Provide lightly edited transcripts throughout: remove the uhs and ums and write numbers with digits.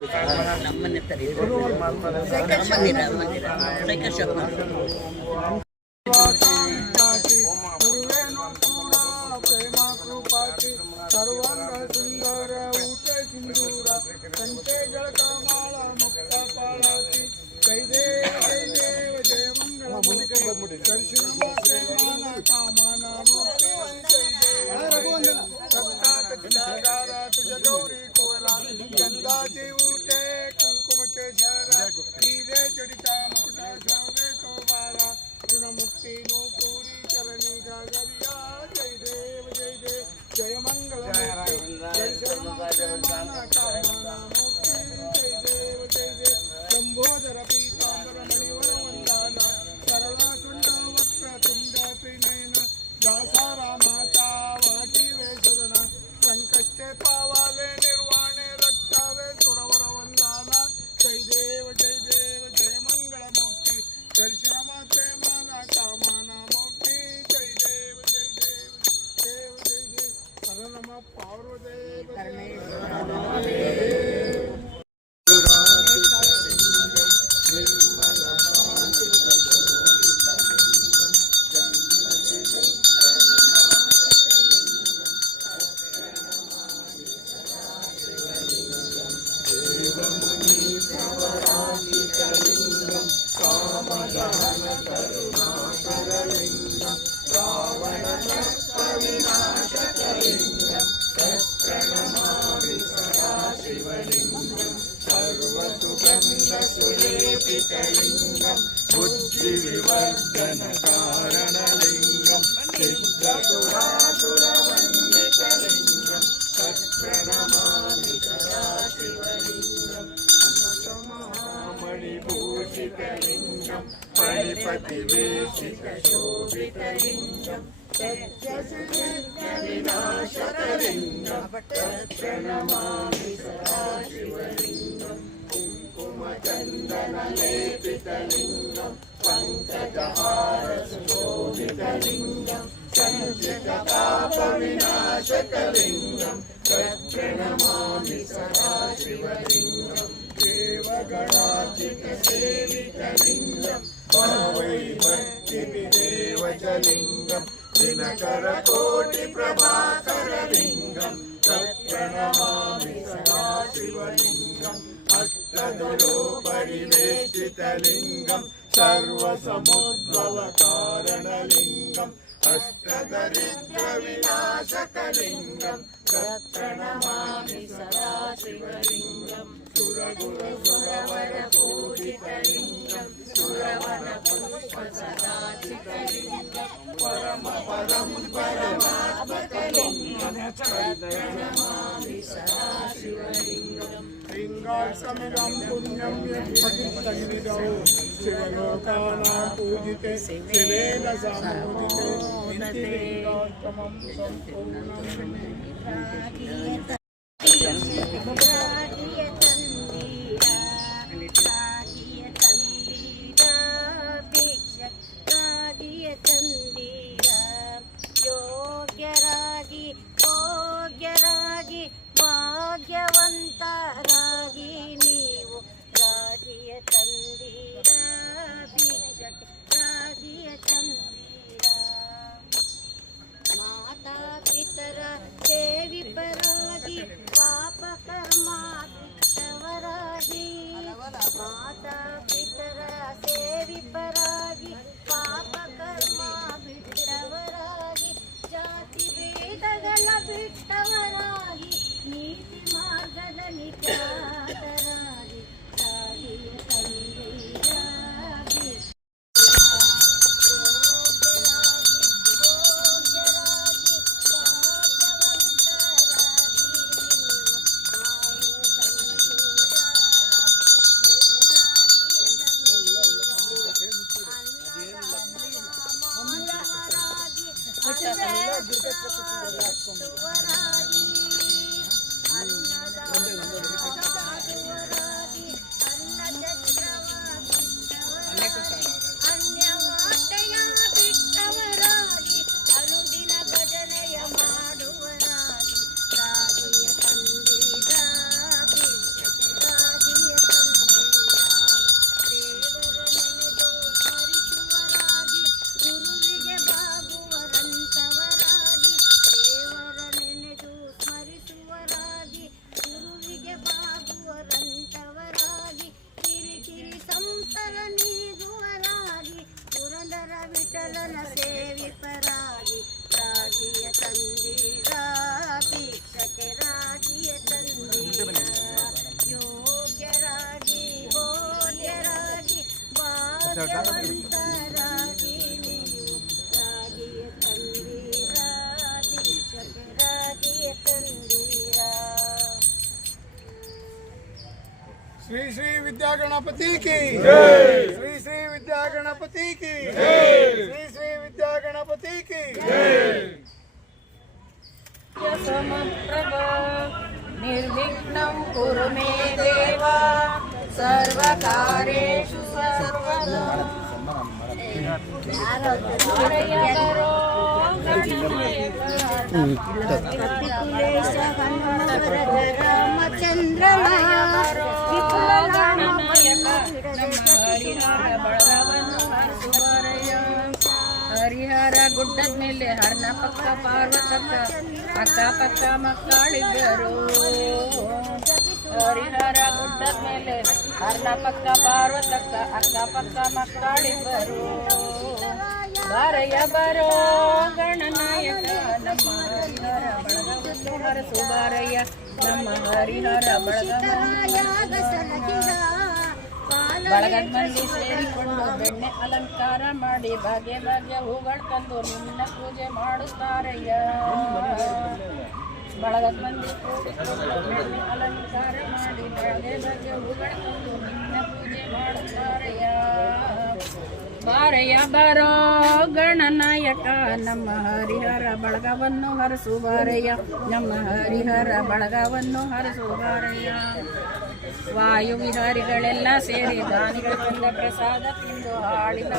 ನಮ್ಮನೆ सर्वांग सुंदर उठे सिंदूर कंठे जळकमाळ मुक्त पाळती जय देव जय मंगल दर्शनमाते माना कामना मुक्ती रक्तात गारात गौरी कोरा चंदाची उठे कुंकुमचे शहरा हिरे चढिता मुकुटा शोभे तो बारा ऋणमुक्ती नो पुरी चरणी गागरिया जय देव जय मंगल दर्शनमाते माना कामना मुक्ती जय देव लंबोदर पीतांबर मणिवर वंदना सरला सुंड वक्र तुंड त्रिनयन दासा रामाचा वाटी वेशदना संकष्टे पावाले निर्वाणे रक्षावे सुरवर वंदना जय देव जय मंगल मुक्ती दर्शनमाते माना कामना मुक्ती जय देव हर नमः पार्वदेव बुद्धिविवर्धन कारणलिंगं सिद्धसुरासुरवन्दितलिंगं तत्प्रणमामि सदा शिवलिंगं महामणिभूषितलिंगं परिपतिवेशितशोभितलिंगं सत्यसिद्धिविनाशकलिंगं तत्प्रणमामि सदा शिवलिंगं कुङ्कुमचन्दनलेपितलिंगं पङ्कजहारसुशोभितलिंगं सञ्चितपापविनाशकलिंगं तत्प्रणमामि सदा शिवलिंगं देवगणार्चितसेवितलिंगं भावैभक्तिविदेवचलिंगं दिनकरकोटिप्रभाकरलिंगं तत्प्रणमामि सदा शिवलिंगं अष्टदलोपरिवेशितलिंगं सर्वसमुद्भवकारणलिंगम् अष्टदरिद्रविनाशकलिंगं तत्प्रणमामि सदा शिवलिंगं सुरगुरुसुरवरपूजितलिंगं सुरवनपुष्पसदाचितलिंगं परमपदं परमात्मकलिंगं तत्प्रणमामि सदा शिवलिंगं लिंगासमिदं पुण्यं यत्पतिसन्निधौ शिवलोकानां पूजिते शिवेन सामोदिते नित्यलिंगात्मं सम्पूर्णं ಭಾಗ್ಯವಂತರಾಗಿ ನೀವು ರಾಜಿಯ ತಂದೀರ ಭಿಕ್ಷಕ್ ರಾಜಿಯ ತಂದೀರ ಮಾತಾ ಪಿತರ ಸೇವಿಪರಾಗಿ ಪಾಪ ಕರ್ಮ ಬಿಟ್ಟವರಾಗಿ ಮಾತಾ ಪಿತರ ಸೇವಿಪರಾಗಿ ಪಾಪ ಕರ್ಮ ಬಿಟ್ಟವರಾಗಿ ಜಾತಿ ಭೇದಗಳ ಬಿಟ್ಟವರಾಗಿ ನೀತಿ ಮಾರ್ಗದಲ್ಲಿ ಕಾತರಾಗಿ ರಾಗಿಯ ತಂದೆಯಾಗಿ ನಿರಂತರಾಗಿ ನೀವು ರಾಗಿಯ ತಂದೀರ ದೀಕ್ಷಕರಾಗಿಯ ತಂದೀರ. ಶ್ರೀ ಶ್ರೀ ವಿದ್ಯಾ ಗಣಪತಿ ಕಿ ಶ್ರೀ ಶ್ರೀ ವಿದ್ಯಾ ಗಣಪತಿ ಕಿ ಶ್ರೀ ಶ್ರೀ ವಿದ್ಯಾ ಗಣಪತಿ ಕಿ ಸಮಪ್ರಭ ನಿರ್ವಿಘ್ನಂ ಕುರು ಮೇ ದೇವ ಸರ್ವಕಾರ್ಯೇಷು ಸರ್ವದಾ. ಕಪಿಕುಲೇಶ ಹನುಮವರ ರಾಮಚಂದ್ರನ ವಿಪುಲ ಹರಿಹರ ಗುಡ್ಡದ ಮೇಲೆ ಹರ್ನ ಪಕ್ಕ ಪಾರ್ವತಕ್ಕ ಅಕ್ಕ ಪಕ್ಕ ಮಕ್ಕಳಿಬ್ಬರು. ಹರಿಹರ ಗುಡ್ಡದ ಮೇಲೆ ಹರ್ನ ಪಕ್ಕ ಪಾರ್ವತಕ್ಕ ಅಕ್ಕ ಪಕ್ಕ ಮಕ್ಕಳಿಬ್ಬರು. ಬಾರಯ್ಯ ಬರೋ ಗಣನಾಯಕ ನಮ್ಮ ಹರಿಹರ ಬಳಗವನ್ನು ಹರಸು. ಬಾರಯ್ಯ ನಮ್ಮ ಹರಿಹರ ಬಳಗದ ಮಂದಿ ಸೇರಿಕೊಂಡು ಬೆಣ್ಣೆ ಅಲಂಕಾರ ಮಾಡಿ ಭಾಗ್ಯ ಭಾಗ್ಯ ಹೂಗಳು ತಂದು ನಿನ್ನ ಪೂಜೆ ಮಾಡುತ್ತಾರಯ್ಯ. ಬಳಗದ ಮಂದಿ ಕೂಡಿಕೊಂಡು ಬೆಣ್ಣೆ ಅಲಂಕಾರ ಮಾಡಿ ಭಾಗ್ಯ ಭಾಗ್ಯ ಹೂಗಳು ತಂದು ನಿನ್ನ ಪೂಜೆ ಮಾಡುತ್ತಾರಯ್ಯ. ಬಾರಯ್ಯ ಬರೋ ಗಣನಾಯಕ ನಮ್ಮ ಹರಿಹರ ಬಳಗವನ್ನು ಹರಸು. ಬಾರಯ್ಯ ನಮ್ಮ ಹರಿಹರ ಬಳಗವನ್ನು ಹರಸು. ಬಾರಯ್ಯ ವಾಯು ವಿಹಾರಿಗಳೆಲ್ಲ ಸೇರಿ ದಾನಿಗಳ ತಂದ ಪ್ರಸಾದ ತಿಂದು ಹಾಡಿನ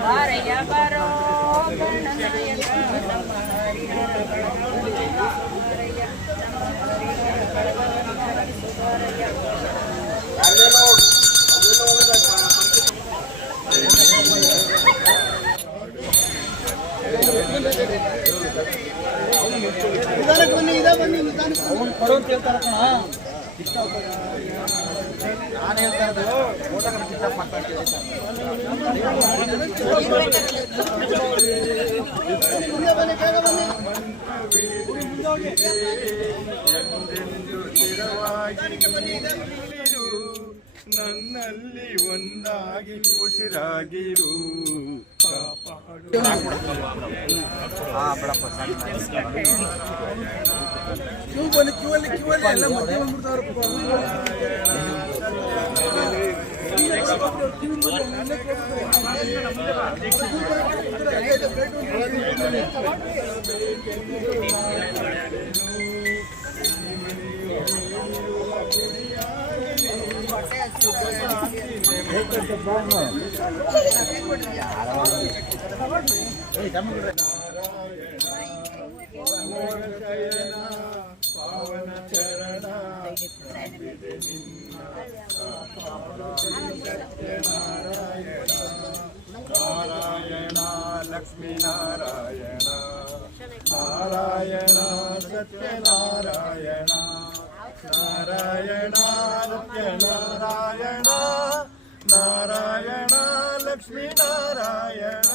ಬಾರಯ್ಯ ಬರೋ ಗಣನಾಯಕ ನಮ್ಮ ಹರಿಹರ ಬಳಗವನ್ನು ಬಾರಯ್ಯ ನಮ್ಮ ಹರಿಹರ ಬಳಗವನ್ನು ಹರಸು. ಬಾರಯ್ಯ ನನ್ನಲ್ಲಿ ಒಂದಾಗಿ ಉಸಿರಾಗಿರು ಎಲ್ಲ ಮಧ್ಯೆ ಪಾವನ ಚರಣ ನಾರಾಯಣ ಲಕ್ಷ್ಮೀ ನಾರಾಯಣ ನಾರಾಯಣ ಸತ್ಯನಾರಾಯಣ ನಾರಾಯಣ ಸತ್ಯನಾರಾಯಣ ನಾರಾಯಣ ಲಕ್ಷ್ಮೀ ನಾರಾಯಣ.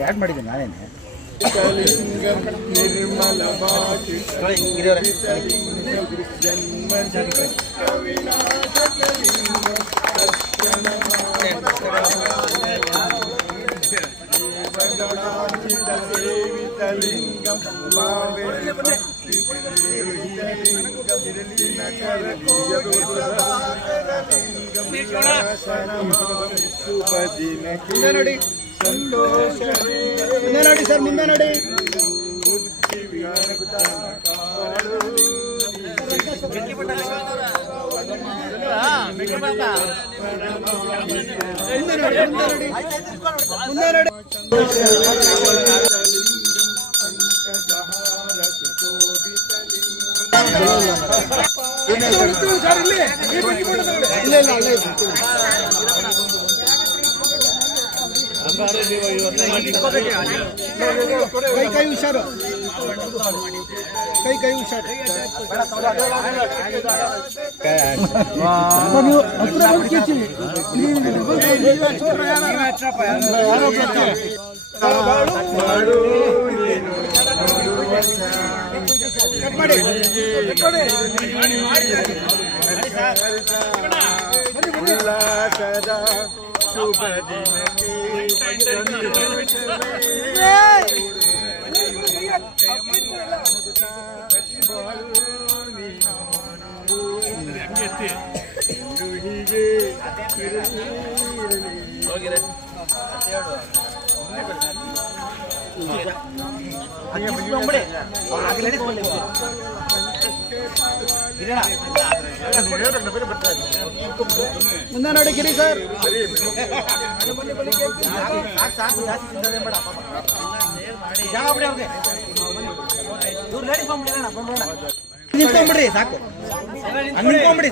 ಯಾಡ್ ಮಾಡಿದ್ದೀನಿ ನಾನೇನೆ ಕಲಿಂಗಂ ನಿರ್ಮಲ ಜನ್ಮ ವಿನಾಶಕಲಿಂಗಂ ಸೇವಿತಲಿಂಗಂ ನೋಡಿ ಸಂತೋಷ ನೋಡಿ ಸರ್ ಮುಂದೆ ನೋಡಿ ಬುದ್ಧಿ ಕೈ ಹುಷಾರು ಕೈ ಹುಷಾರು ಕಟ್ ಮಾಡಿ ಉಲ್ಲಾಸದ ಶುಭ ದಿನಕ್ಕೆ ಹೀಗೆ ಮುಂದೆ ನೋಡಿ ಗಿರಿ ಸರ್. ನಿಂತ್ಕೊಂಡ್ಬಿಡ್ರಿ ಸಾಕು, ನಿಂತ್ಕೊಂಡ್ಬಿಡಿ.